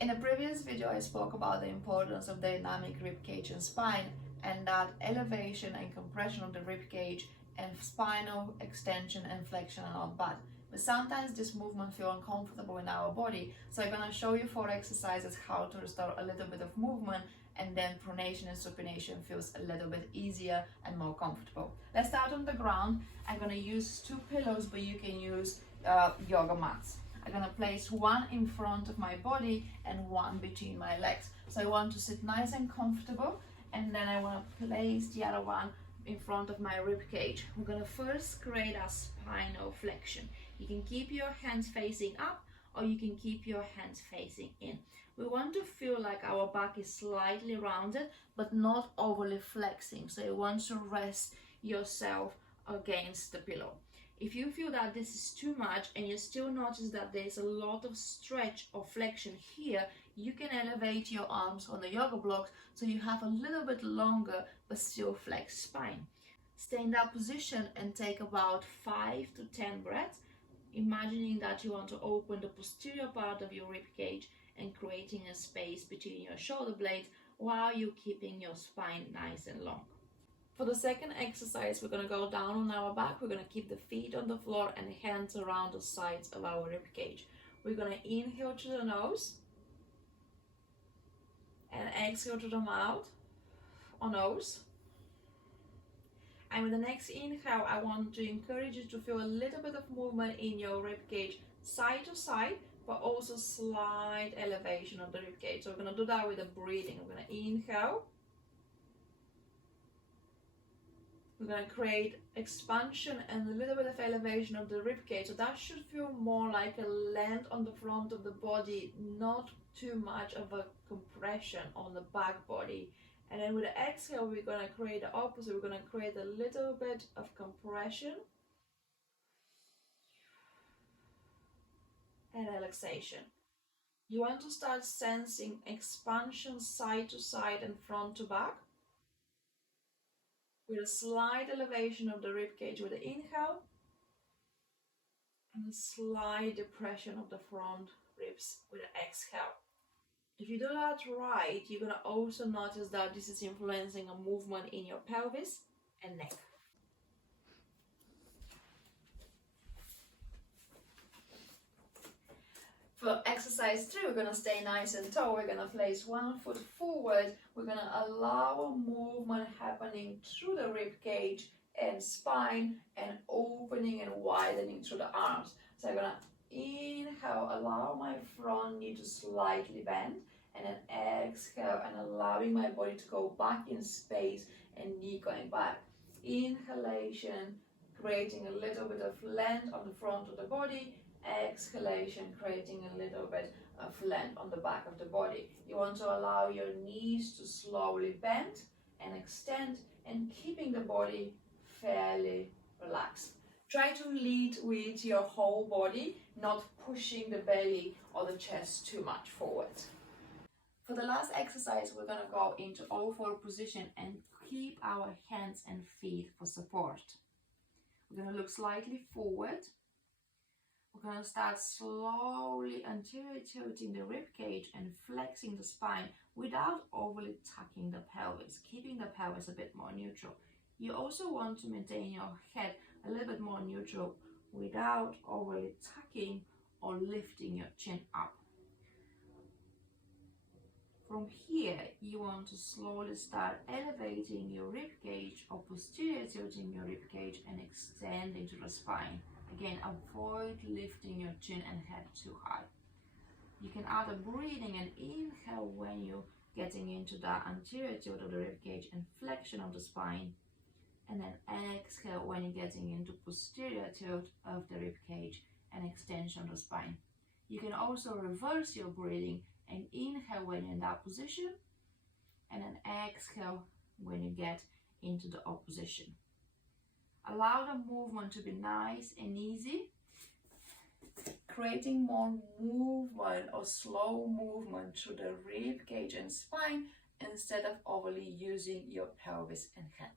In a previous video, I spoke about the importance of dynamic rib cage and spine, and that elevation and compression of the rib cage and spinal extension and flexion are not bad. But sometimes this movement feels uncomfortable in our body, so I'm going to show you 4 exercises how to restore a little bit of movement, and then pronation and supination feels a little bit easier and more comfortable. Let's start on the ground. I'm going to use 2 pillows, but you can use yoga mats. I'm going to place one in front of my body and one between my legs. So I want to sit nice and comfortable, and then I want to place the other one in front of my rib cage. We're going to first create a spinal flexion. You can keep your hands facing up, or you can keep your hands facing in. We want to feel like our back is slightly rounded, but not overly flexing. So you want to rest yourself against the pillow. If you feel that this is too much and you still notice that there's a lot of stretch or flexion here, you can elevate your arms on the yoga blocks so you have a little bit longer but still flexed spine. Stay in that position and take about 5 to 10 breaths, imagining that you want to open the posterior part of your rib cage and creating a space between your shoulder blades while you're keeping your spine nice and long. For the second exercise, we're going to go down on our back. We're going to keep the feet on the floor and hands around the sides of our rib cage. We're going to inhale through the nose and exhale through the mouth or nose. And with the next inhale, I want to encourage you to feel a little bit of movement in your rib cage side to side, but also slight elevation of the rib cage. So we're going to do that with the breathing. We're going to inhale. We're going to create expansion and a little bit of elevation of the rib cage. So that should feel more like a length on the front of the body, not too much of a compression on the back body. And then with the exhale, we're going to create the opposite. We're going to create a little bit of compression and relaxation. You want to start sensing expansion side to side and front to back, with a slight elevation of the rib cage with the inhale and a slight depression of the front ribs with the exhale. If you do that right, you're going to also notice that this is influencing a movement in your pelvis and neck. For exercise 3, we're going to stay nice and tall. We're going to place one foot forward. We're going to allow a movement happening through the rib cage and spine, and opening and widening through the arms. So I'm going to inhale, allow my front knee to slightly bend, and then exhale and allowing my body to go back in space and knee going back. Inhalation, creating a little bit of length on the front of the body. Exhalation, creating a little bit of length on the back of the body. You want to allow your knees to slowly bend and extend, and keeping the body fairly relaxed. Try to lead with your whole body, not pushing the belly or the chest too much forward. For the last exercise, we're going to go into all 4 position and keep our hands and feet for support. We're going to look slightly forward. We're going to start slowly anterior tilting the rib cage and flexing the spine without overly tucking the pelvis, keeping the pelvis a bit more neutral. You also want to maintain your head a little bit more neutral without overly tucking or lifting your chin up. From here, you want to slowly start elevating your rib cage or posterior tilting your rib cage and extending to the spine. Again, avoid lifting your chin and head too high. You can add a breathing and inhale when you're getting into that anterior tilt of the rib cage and flexion of the spine, and then exhale when you're getting into posterior tilt of the rib cage and extension of the spine. You can also reverse your breathing and inhale when you're in that position, and then exhale when you get into the opposition. Allow the movement to be nice and easy, creating more movement or slow movement through the rib cage and spine instead of overly using your pelvis and head.